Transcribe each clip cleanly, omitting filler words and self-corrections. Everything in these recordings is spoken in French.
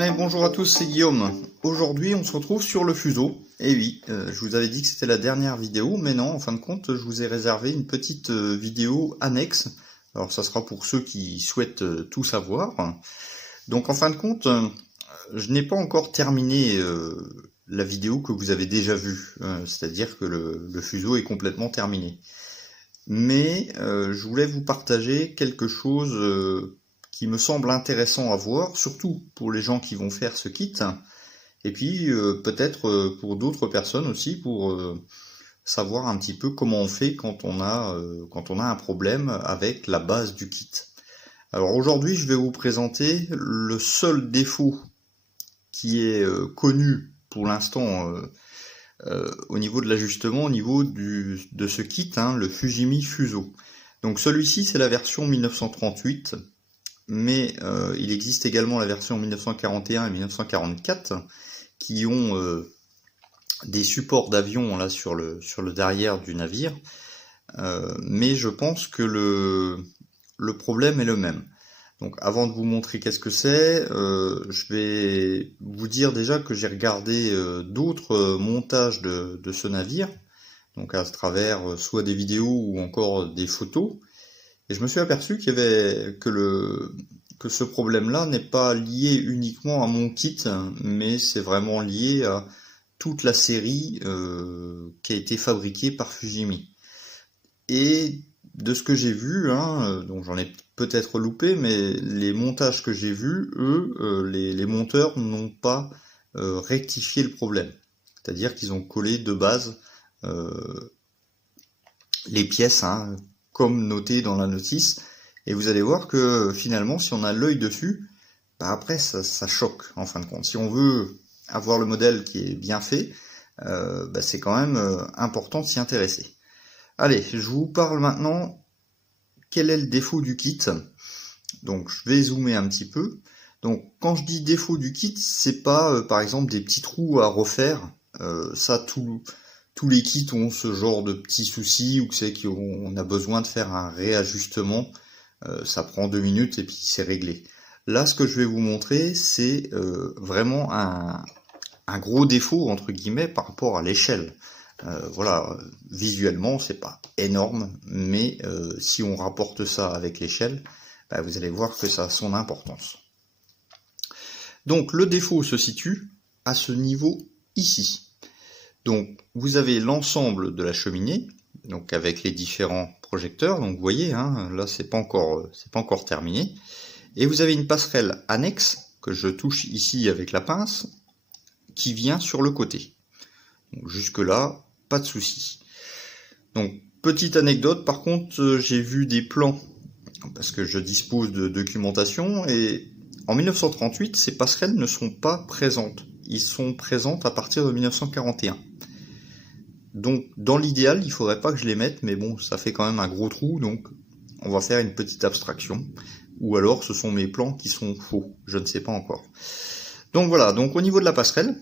Allez, bonjour à tous, c'est Guillaume. Aujourd'hui, on se retrouve sur le fuseau. Et oui, je vous avais dit que c'était la dernière vidéo, mais non, en fin de compte, je vous ai réservé une petite vidéo annexe. Alors, ça sera pour ceux qui souhaitent tout savoir. Donc, en fin de compte, je n'ai pas encore terminé la vidéo que vous avez déjà vue. C'est-à-dire que le fuseau est complètement terminé. Mais je voulais vous partager quelque chose qui me semble intéressant à voir, surtout pour les gens qui vont faire ce kit, et puis peut-être pour d'autres personnes aussi, pour savoir un petit peu comment on fait quand on a un problème avec la base du kit. Alors aujourd'hui, je vais vous présenter le seul défaut qui est connu pour l'instant au niveau de l'ajustement, au niveau de ce kit, le Fujimi Fuso. Donc celui-ci, c'est la version 1938, mais il existe également la version 1941 et 1944 qui ont des supports d'avion là sur le derrière du navire, mais je pense que le problème est le même. Donc avant de vous montrer qu'est-ce que c'est, je vais vous dire déjà que j'ai regardé d'autres montages de ce navire, donc à travers soit des vidéos ou encore des photos, et je me suis aperçu qu'il y avait que ce problème-là n'est pas lié uniquement à mon kit, mais c'est vraiment lié à toute la série qui a été fabriquée par Fujimi. Et de ce que j'ai vu, donc j'en ai peut-être loupé, mais les montages que j'ai vus, eux, les monteurs n'ont pas rectifié le problème. C'est-à-dire qu'ils ont collé de base les pièces, comme noté dans la notice, et vous allez voir que finalement, si on a l'œil dessus, après ça choque en fin de compte. Si on veut avoir le modèle qui est bien fait, c'est quand même important de s'y intéresser. Allez, je vous parle maintenant quel est le défaut du kit. Donc je vais zoomer un petit peu. Donc quand je dis défaut du kit, c'est pas par exemple des petits trous à refaire. Ça, tous les kits ont ce genre de petits soucis, ou c'est qu'on a besoin de faire un réajustement. Ça prend 2 minutes et puis c'est réglé. Là, ce que je vais vous montrer, c'est vraiment un gros défaut entre guillemets par rapport à l'échelle. Voilà, visuellement c'est pas énorme, mais si on rapporte ça avec l'échelle, vous allez voir que ça a son importance. Donc le défaut se situe à ce niveau ici. Donc vous avez l'ensemble de la cheminée, donc avec les différents projecteurs. Donc vous voyez, là c'est pas encore terminé. Et vous avez une passerelle annexe que je touche ici avec la pince, qui vient sur le côté. Donc jusque là, pas de souci. Donc petite anecdote, par contre, j'ai vu des plans parce que je dispose de documentation, et en 1938, ces passerelles ne sont pas présentes. Ils sont présentes à partir de 1941. Donc dans l'idéal, il faudrait pas que je les mette, mais bon, ça fait quand même un gros trou, donc on va faire une petite abstraction. Ou alors ce sont mes plans qui sont faux, je ne sais pas encore. Donc voilà, donc au niveau de la passerelle,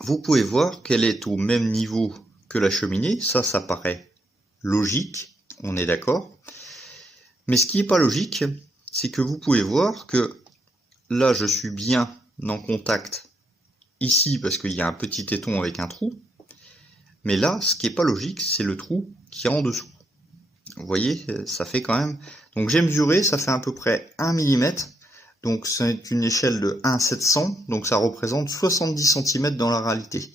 vous pouvez voir qu'elle est au même niveau que la cheminée, ça paraît logique, on est d'accord. Mais ce qui n'est pas logique, c'est que vous pouvez voir que là je suis bien en contact ici parce qu'il y a un petit téton avec un trou, mais là ce qui n'est pas logique, c'est le trou qui est en dessous. Vous voyez, ça fait quand même... Donc j'ai mesuré, ça fait à peu près 1 mm, donc c'est une échelle de 1/700, donc ça représente 70 cm dans la réalité.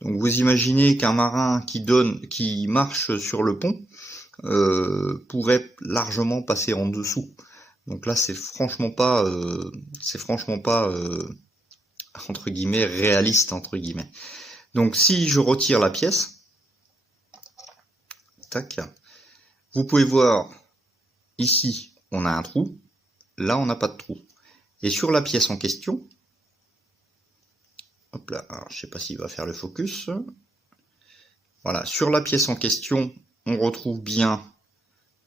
Donc vous imaginez qu'un marin qui marche sur le pont pourrait largement passer en dessous. Donc là c'est franchement pas entre guillemets réaliste entre guillemets. Donc si je retire la pièce, tac, vous pouvez voir ici on a un trou, là on n'a pas de trou. Et sur la pièce en question, hop là, alors je sais pas s'il va faire le focus. Voilà, sur la pièce en question, on retrouve bien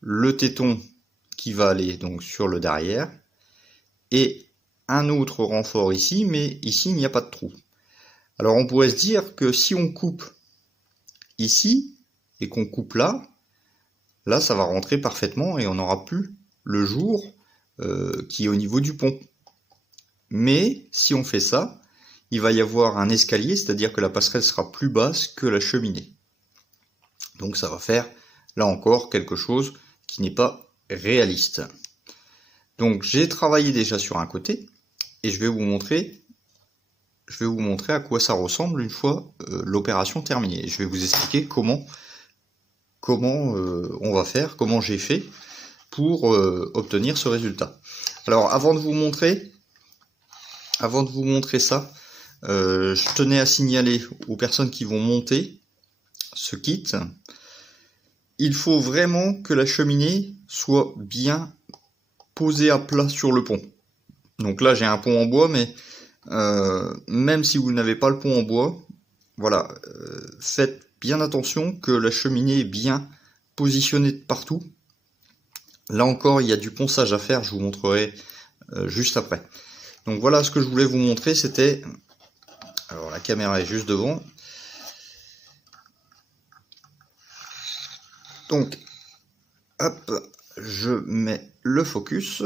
le téton qui va aller donc sur le derrière, et un autre renfort ici, mais ici il n'y a pas de trou. Alors on pourrait se dire que si on coupe ici, et qu'on coupe là ça va rentrer parfaitement, et on n'aura plus le jour qui est au niveau du pont. Mais si on fait ça, il va y avoir un escalier, c'est-à-dire que la passerelle sera plus basse que la cheminée. Donc ça va faire, là encore, quelque chose qui n'est pas réaliste. Donc j'ai travaillé déjà sur un côté, et je vais vous montrer à quoi ça ressemble une fois l'opération terminée. Je vais vous expliquer comment on va faire, comment j'ai fait pour obtenir ce résultat. Alors avant de vous montrer ça, je tenais à signaler aux personnes qui vont monter ce kit, il faut vraiment que la cheminée soit bien posée à plat sur le pont. Donc là j'ai un pont en bois, mais même si vous n'avez pas le pont en bois, voilà, faites bien attention que la cheminée est bien positionnée de partout. Là encore, il y a du ponçage à faire, je vous montrerai juste après. Donc voilà ce que je voulais vous montrer, c'était... Alors la caméra est juste devant. Donc, hop, je mets le focus,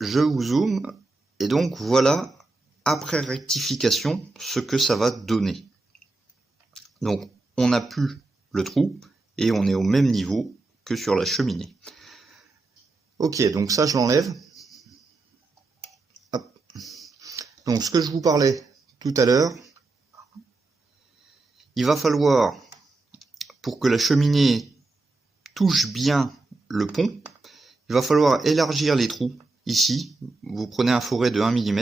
je vous zoome, et donc voilà, après rectification, ce que ça va donner. Donc on n'a plus le trou, et on est au même niveau que sur la cheminée. Ok, donc ça je l'enlève. Hop. Donc ce que je vous parlais tout à l'heure, il va falloir, pour que la cheminée touche bien le pont, il va falloir élargir les trous. Ici, vous prenez un foret de 1 mm,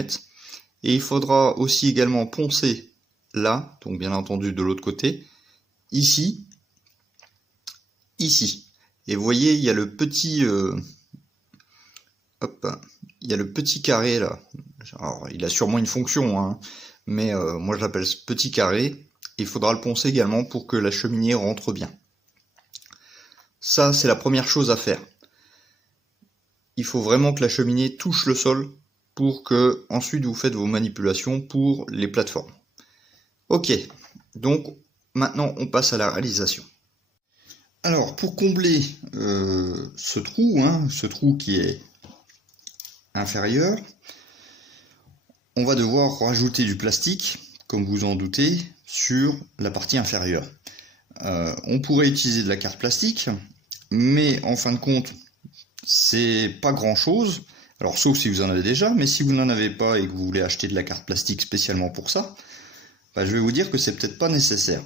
et il faudra aussi également poncer là, donc bien entendu de l'autre côté, ici, ici. Et vous voyez, il y a le petit... hop, il y a le petit carré là. Alors, il a sûrement une fonction, hein, mais moi je l'appelle ce petit carré. Il faudra le poncer également pour que la cheminée rentre bien. Ça, c'est la première chose à faire. Il faut vraiment que la cheminée touche le sol pour que ensuite vous faites vos manipulations pour les plateformes. Ok, donc maintenant on passe à la réalisation. Alors pour combler ce trou qui est inférieur, on va devoir rajouter du plastique, comme vous en doutez, sur la partie inférieure. On pourrait utiliser de la carte plastique, mais en fin de compte, c'est pas grand chose. Alors sauf si vous en avez déjà, mais si vous n'en avez pas et que vous voulez acheter de la carte plastique spécialement pour ça, je vais vous dire que c'est peut-être pas nécessaire.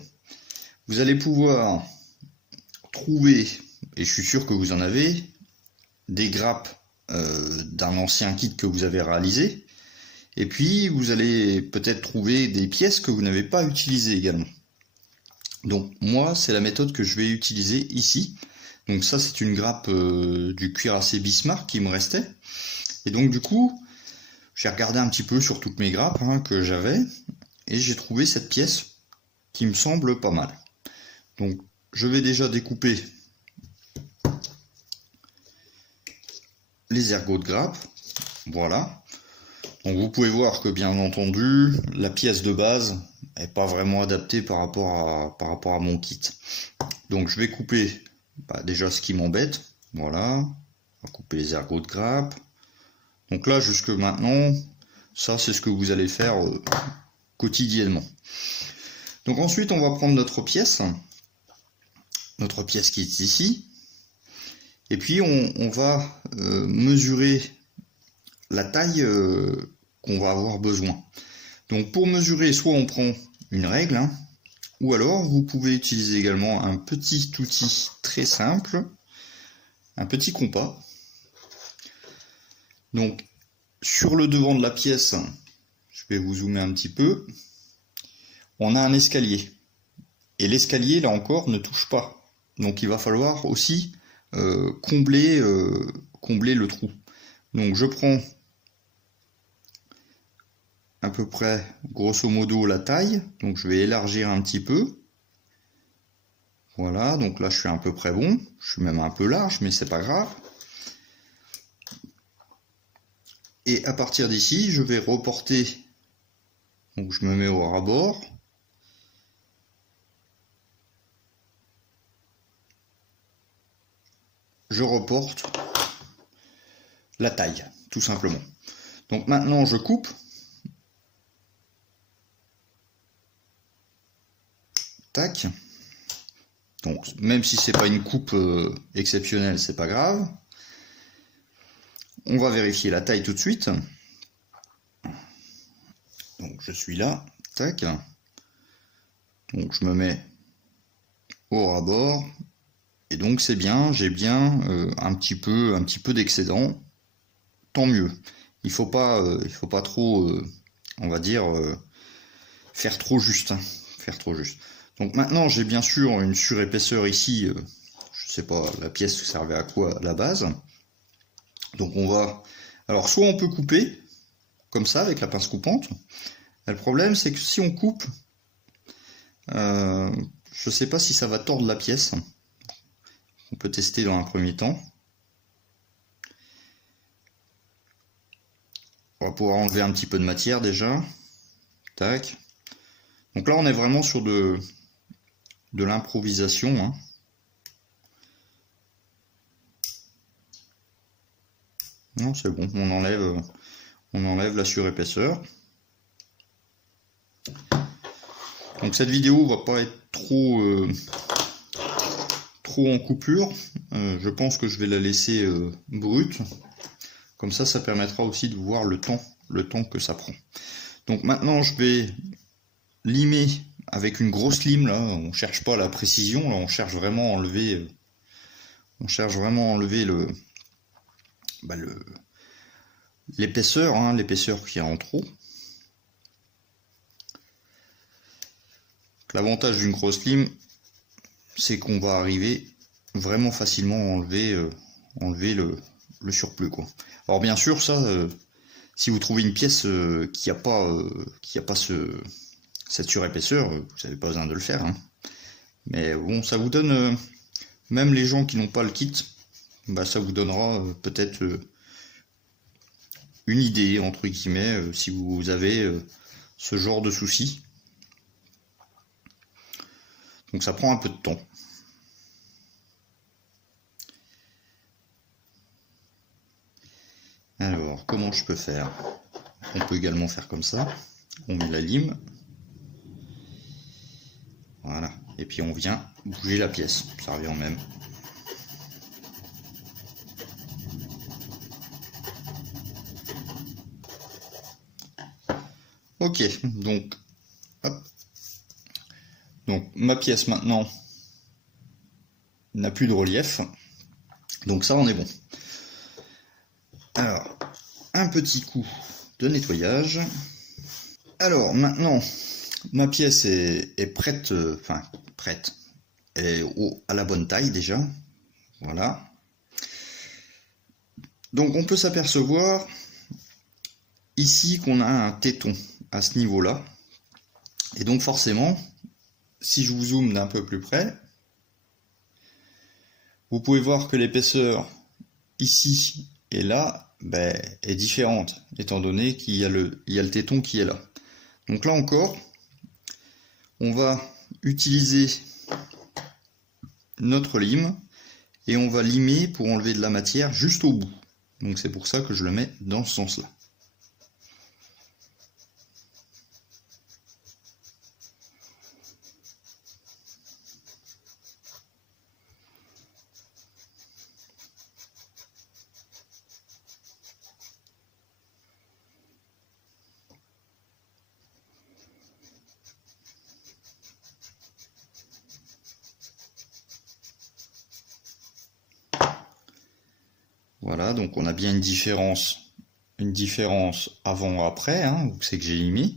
Vous allez pouvoir trouver, et je suis sûr que vous en avez, des grappes d'un ancien kit que vous avez réalisé, et puis vous allez peut-être trouver des pièces que vous n'avez pas utilisées également. Donc moi, c'est la méthode que je vais utiliser ici. Donc ça, c'est une grappe du cuirassé Bismarck qui me restait. Et donc du coup, j'ai regardé un petit peu sur toutes mes grappes que j'avais, et j'ai trouvé cette pièce qui me semble pas mal. Donc je vais déjà découper les ergots de grappe. Voilà. Donc vous pouvez voir que bien entendu, la pièce de base n'est pas vraiment adaptée par rapport à mon kit. Donc je vais couper déjà ce qui m'embête. Voilà. On va couper les ergots de grappe. Donc là, jusque maintenant, ça c'est ce que vous allez faire quotidiennement. Donc ensuite, on va prendre notre pièce qui est ici. Et puis on va mesurer la taille qu'on va avoir besoin. Donc pour mesurer, soit on prend une règle, ou alors vous pouvez utiliser également un petit outil très simple, un petit compas. Donc sur le devant de la pièce, je vais vous zoomer un petit peu, on a un escalier. Et l'escalier, là encore, ne touche pas. Donc il va falloir aussi combler le trou. Donc je prends à peu près, grosso modo, la taille. Donc je vais élargir un petit peu. Voilà, donc là je suis à peu près bon. Je suis même un peu large, mais c'est pas grave. Et à partir d'ici, je vais reporter. Donc je me mets au ras-bord. Je reporte la taille, tout simplement. Donc maintenant je coupe. Tac. Donc même si c'est pas une coupe exceptionnelle, c'est pas grave. On va vérifier la taille tout de suite. Donc je suis là, tac. Donc je me mets au ras-bord. Et donc c'est bien, j'ai bien un petit peu d'excédent. Tant mieux. Il faut pas trop, on va dire, faire trop juste. Hein, faire trop juste. Donc maintenant j'ai bien sûr une surépaisseur ici. Je sais pas la pièce servait à quoi à la base. Donc on va, alors soit on peut couper comme ça avec la pince coupante. Le problème c'est que si on coupe, je sais pas si ça va tordre la pièce. On peut tester dans un premier temps. On va pouvoir enlever un petit peu de matière déjà. Tac. Donc là on est vraiment sur de l'improvisation. Hein. Non, c'est bon, on enlève la surépaisseur. Donc cette vidéo va pas être trop en coupure. Je pense que je vais la laisser brute. Comme ça permettra aussi de voir le temps que ça prend. Donc maintenant je vais limer avec une grosse lime là. On cherche pas la précision, là on cherche vraiment à enlever. L'épaisseur, hein, l'épaisseur qu'il y a en trop. L'avantage d'une grosse lime, c'est qu'on va arriver vraiment facilement à enlever le surplus, quoi. Alors bien sûr, ça, si vous trouvez une pièce qui a pas cette surépaisseur, vous n'avez pas besoin de le faire. Hein. Mais bon, ça vous donne, même les gens qui n'ont pas le kit, bah, ça vous donnera peut-être une idée, entre guillemets, si vous avez ce genre de soucis. Donc ça prend un peu de temps. Alors, comment je peux faire? On peut également faire comme ça. On met la lime. Voilà. Et puis on vient bouger la pièce. Ça revient même. Ok, donc, hop. Donc ma pièce maintenant n'a plus de relief. Donc ça, on est bon. Alors, un petit coup de nettoyage. Alors maintenant, ma pièce est prête, prête. Elle est à la bonne taille déjà. Voilà. Donc on peut s'apercevoir ici qu'on a un téton à ce niveau-là. Et donc forcément, si je vous zoome d'un peu plus près, vous pouvez voir que l'épaisseur ici et là est différente, étant donné qu'il y a le téton qui est là. Donc là encore, on va utiliser notre lime et on va limer pour enlever de la matière juste au bout. Donc c'est pour ça que je le mets dans ce sens-là. Voilà, donc on a bien une différence avant-après, hein, c'est que j'ai limé.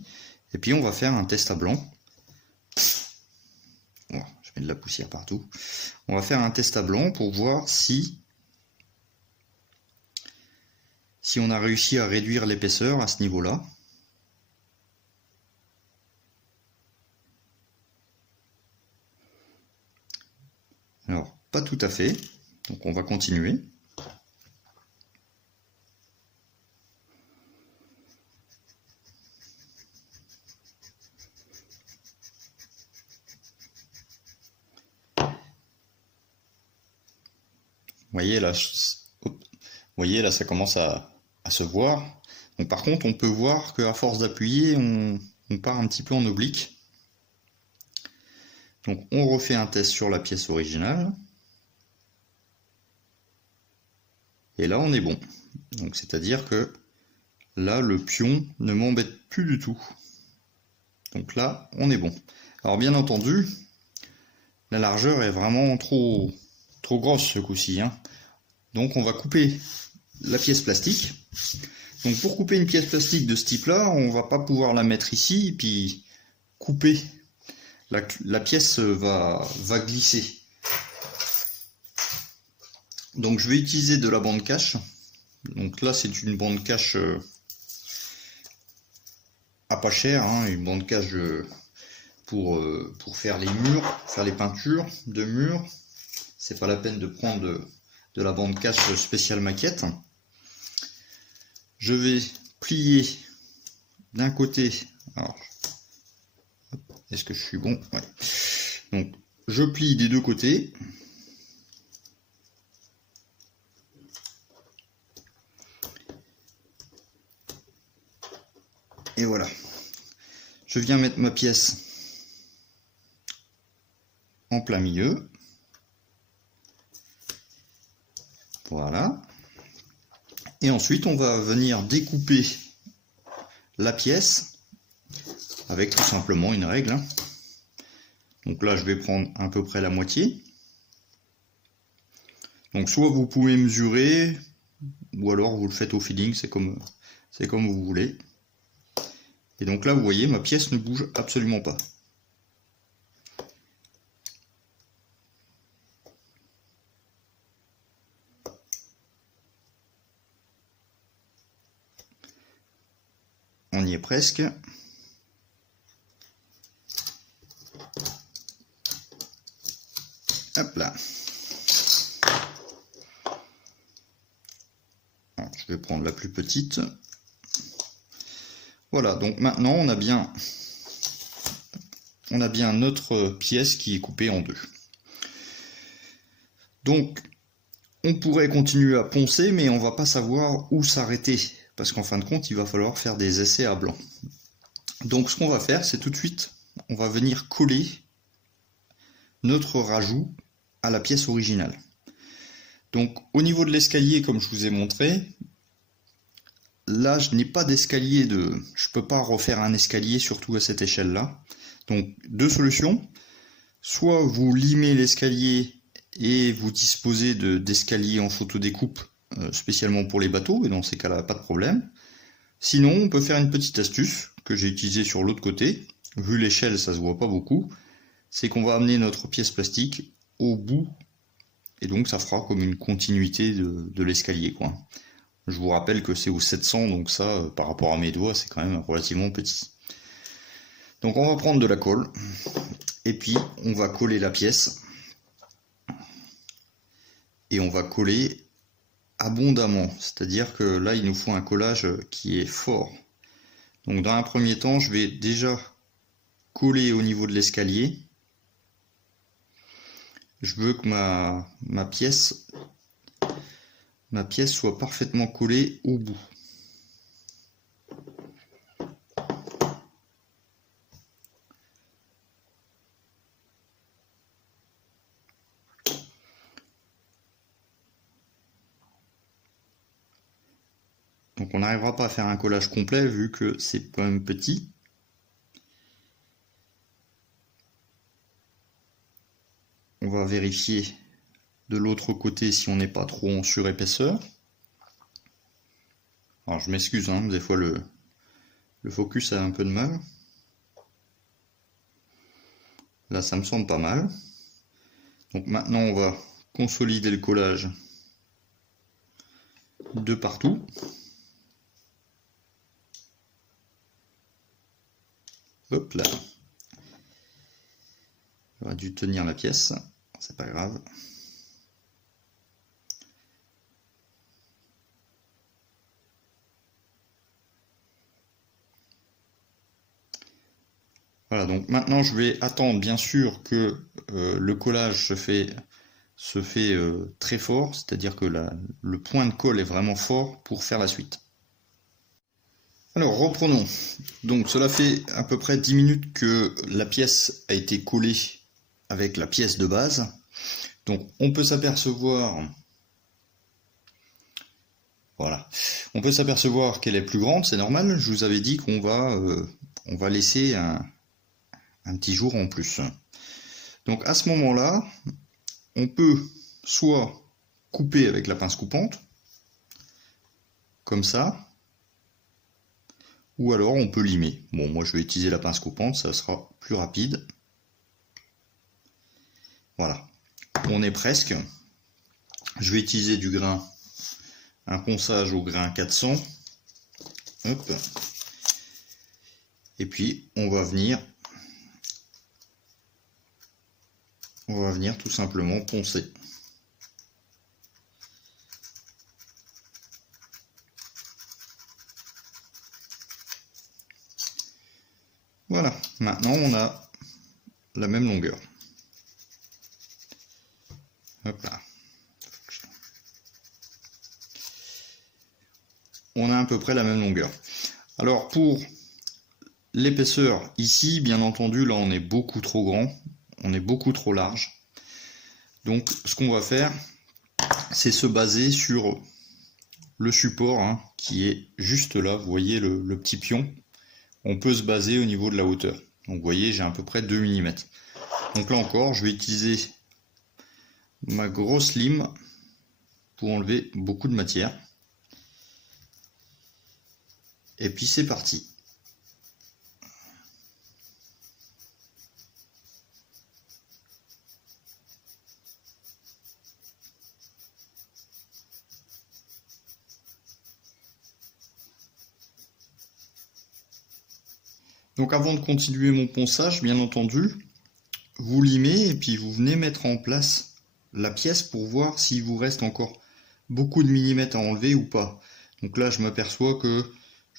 Et puis on va faire un test à blanc. Oh, je mets de la poussière partout. On va faire un test à blanc pour voir si on a réussi à réduire l'épaisseur à ce niveau-là. Alors, pas tout à fait. Donc on va continuer. Vous voyez là, ça commence à se voir. Donc par contre, on peut voir qu'à force d'appuyer, on part un petit peu en oblique. Donc on refait un test sur la pièce originale. Et là on est bon. Donc c'est-à-dire que là le pion ne m'embête plus du tout. Donc là on est bon. Alors bien entendu, la largeur est vraiment trop grosse ce coup-ci, hein. Donc on va couper la pièce plastique. Donc pour couper une pièce plastique de ce type-là, on va pas pouvoir la mettre ici et puis couper. La pièce va glisser. Donc je vais utiliser de la bande cache. Donc là c'est une bande cache à pas cher, hein, une bande cache pour faire les murs, faire les peintures de murs. C'est pas la peine de prendre de la bande cache spéciale maquette. Je vais plier d'un côté. Est-ce que je suis bon? Ouais. Donc je plie des deux côtés. Et voilà. Je viens mettre ma pièce en plein milieu. Voilà. Et ensuite, on va venir découper la pièce avec tout simplement une règle, hein. Donc là, je vais prendre à peu près la moitié. Donc soit vous pouvez mesurer, ou alors vous le faites au feeling, c'est comme vous voulez. Et donc là, vous voyez, ma pièce ne bouge absolument pas. On y est presque. Hop là. Alors, je vais prendre la plus petite. Voilà, donc maintenant on a bien notre pièce qui est coupée en deux. Donc on pourrait continuer à poncer, mais on va pas savoir où s'arrêter, parce qu'en fin de compte il va falloir faire des essais à blanc. Donc ce qu'on va faire, c'est tout de suite, on va venir coller notre rajout à la pièce originale. Donc au niveau de l'escalier, comme je vous ai montré, là je n'ai pas d'escalier je peux pas refaire un escalier, surtout à cette échelle là. Donc deux solutions: soit vous limez l'escalier et vous disposez d'escaliers en photodécoupe spécialement pour les bateaux, et dans ces cas là pas de problème. Sinon on peut faire une petite astuce que j'ai utilisée sur l'autre côté. Vu l'échelle ça se voit pas beaucoup, c'est qu'on va amener notre pièce plastique au bout, et donc ça fera comme une continuité de l'escalier, quoi. Je vous rappelle que c'est au 700, donc ça, par rapport à mes doigts, c'est quand même relativement petit. Donc on va prendre de la colle, et puis on va coller la pièce, et on va coller abondamment, c'est-à-dire que là il nous faut un collage qui est fort. Donc dans un premier temps, je vais déjà coller au niveau de l'escalier. Je veux que ma pièce soit parfaitement collée au bout. Donc on n'arrivera pas à faire un collage complet vu que c'est quand même petit. On va vérifier de l'autre côté si on n'est pas trop en surépaisseur. Alors je m'excuse, hein, des fois le focus a un peu de mal. Là ça me semble pas mal. Donc maintenant on va consolider le collage de partout. Hop là. J'aurais dû tenir la pièce, c'est pas grave. Voilà, donc maintenant je vais attendre bien sûr que le collage se fait très fort, c'est-à-dire que le point de colle est vraiment fort pour faire la suite. Alors reprenons. Donc cela fait à peu près 10 minutes que la pièce a été collée avec la pièce de base. Donc on peut s'apercevoir, voilà, on peut s'apercevoir qu'elle est plus grande, c'est normal. Je vous avais dit qu'on va laisser un petit jour en plus. Donc à ce moment-là, on peut soit couper avec la pince coupante, comme ça, ou alors on peut limer. Bon, moi je vais utiliser la pince coupante, ça sera plus rapide. Voilà, on est presque. Je vais utiliser du grain, un ponçage au grain 400. Hop. Et puis on va venir tout simplement poncer. Voilà, maintenant on a la même longueur. Hop là. On a à peu près la même longueur. Alors pour l'épaisseur, ici, bien entendu, là on est beaucoup trop grand, on est beaucoup trop large. Donc ce qu'on va faire, c'est se baser sur le support hein, qui est juste là. Vous voyez le petit pion. On peut se baser au niveau de la hauteur. Donc vous voyez, j'ai à peu près 2 mm. Donc là encore, je vais utiliser ma grosse lime pour enlever beaucoup de matière. Et puis c'est parti. Donc avant de continuer mon ponçage, bien entendu, vous limez et puis vous venez mettre en place la pièce pour voir s'il vous reste encore beaucoup de millimètres à enlever ou pas. Donc là je m'aperçois que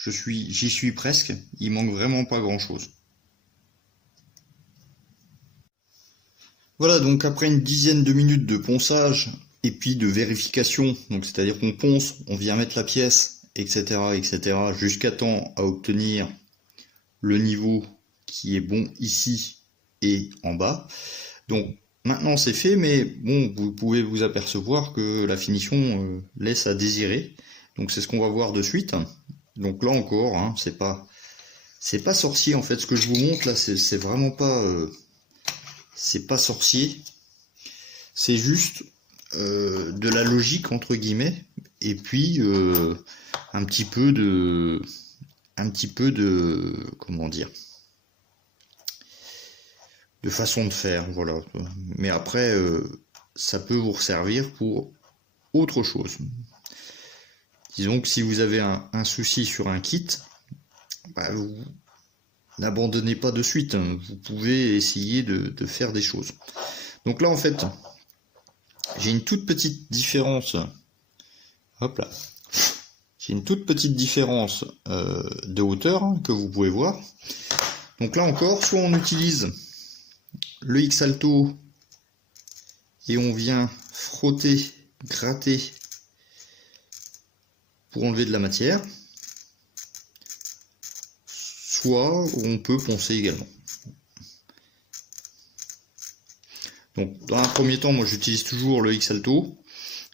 j'y suis presque, il manque vraiment pas grand chose. Voilà, donc après une dizaine de minutes de ponçage et puis de vérification, donc c'est-à-dire qu'on ponce, on vient mettre la pièce, etc., jusqu'à temps à obtenir le niveau qui est bon ici et en bas. Donc maintenant c'est fait, mais bon, vous pouvez vous apercevoir que la finition laisse à désirer. Donc c'est ce qu'on va voir de suite. Donc là encore, hein, c'est pas sorcier en fait. Ce que je vous montre là, c'est vraiment pas c'est pas sorcier. C'est juste de la logique entre guillemets, et puis un petit peu de comment dire, de façon de faire, voilà. Mais après ça peut vous servir pour autre chose. Disons que si vous avez un souci sur un kit, bah, vous n'abandonnez pas de suite, hein. Vous pouvez essayer de faire des choses. Donc là en fait j'ai une toute petite différence, hop là, j'ai une toute petite différence de hauteur hein, que vous pouvez voir. Donc là encore, soit on utilise le X-Alto et on vient frotter, gratter pour enlever de la matière, soit on peut poncer également. Donc dans un premier temps, moi j'utilise toujours le X-Alto,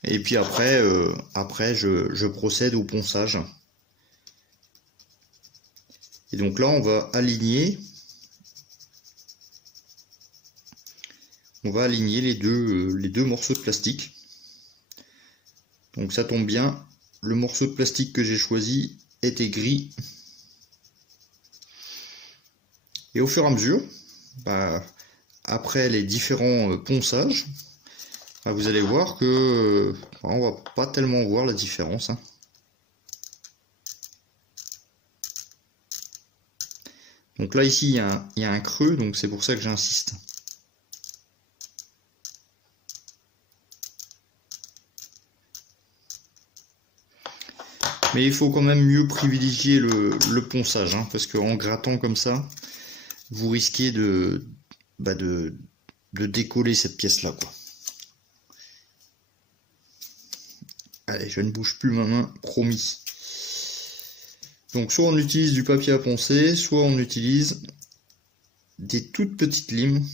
et puis après, je procède au ponçage. Et donc là on va aligner les deux morceaux de plastique. Donc ça tombe bien, le morceau de plastique que j'ai choisi était gris. Et au fur et à mesure, après les différents ponçages, vous allez voir que on va pas tellement voir la différence, hein. Donc là ici il y a un creux, donc c'est pour ça que j'insiste. Mais il faut quand même mieux privilégier le ponçage, hein, parce qu'en grattant comme ça, vous risquez de décoller cette pièce là, quoi. Allez, je ne bouge plus ma main, promis. Donc soit on utilise du papier à poncer, soit on utilise des toutes petites limes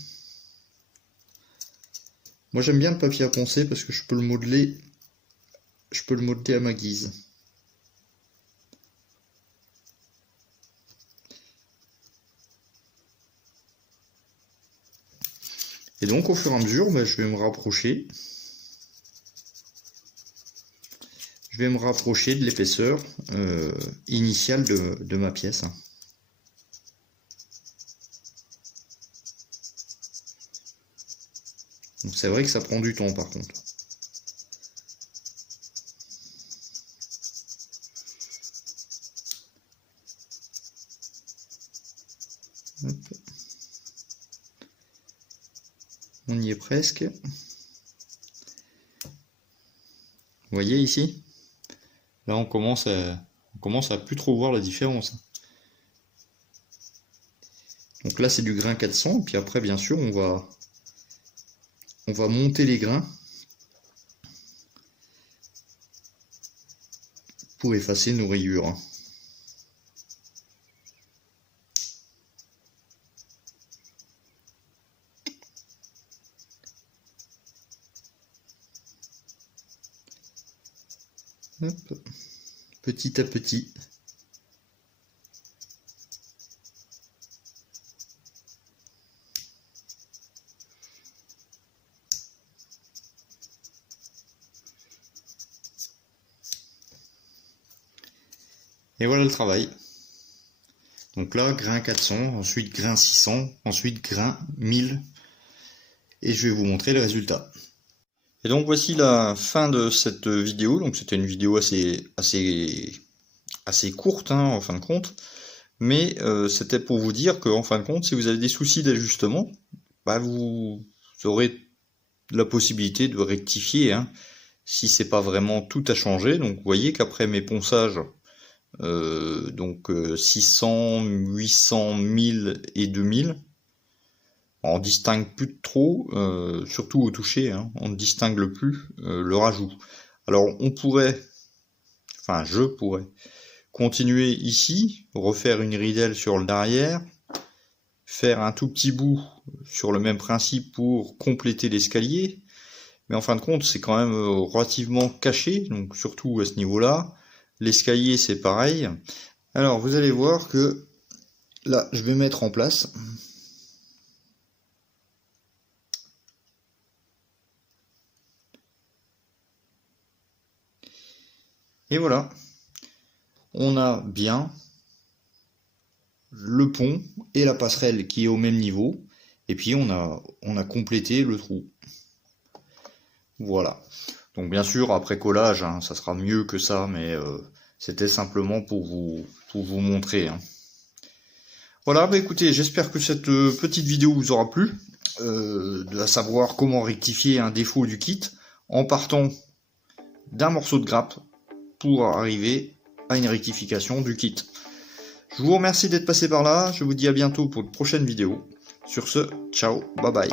Moi j'aime bien le papier à poncer parce que je peux le modeler à ma guise. Et donc au fur et à mesure, je vais me rapprocher. Je vais me rapprocher de l'épaisseur initiale de ma pièce. Donc c'est vrai que ça prend du temps par contre. Hop. On y est presque. Vous voyez ici? Là on commence à plus trop voir la différence. Donc là c'est du grain 400, et puis après bien sûr on va monter les grains pour effacer nos rayures. Hop. Petit à petit. Et voilà le travail. Donc là, grain 400, ensuite grain 600, ensuite grain 1000. Et je vais vous montrer le résultat. Et donc voici la fin de cette vidéo. Donc c'était une vidéo assez courte en fin de compte. Mais c'était pour vous dire qu'en fin de compte, si vous avez des soucis d'ajustement, vous aurez la possibilité de rectifier si c'est pas vraiment tout à changer. Donc vous voyez qu'après mes ponçages, 600, 800, 1000 et 2000, on distingue plus de trop, surtout au toucher, on ne distingue plus le rajout. Alors on pourrait, je pourrais continuer ici, refaire une ridelle sur le derrière, faire un tout petit bout sur le même principe pour compléter l'escalier, mais en fin de compte c'est quand même relativement caché, donc surtout à ce niveau-là. L'escalier c'est pareil. Alors vous allez voir que là je vais mettre en place. Et voilà, on a bien le pont et la passerelle qui est au même niveau, et puis on a complété le trou. Voilà. Donc bien sûr, après collage, ça sera mieux que ça, mais c'était simplement pour vous montrer. Voilà, écoutez, j'espère que cette petite vidéo vous aura plu, à savoir comment rectifier un défaut du kit en partant d'un morceau de grappe pour arriver à une rectification du kit. Je vous remercie d'être passé par là, je vous dis à bientôt pour de prochaines vidéos. Sur ce, ciao, bye bye.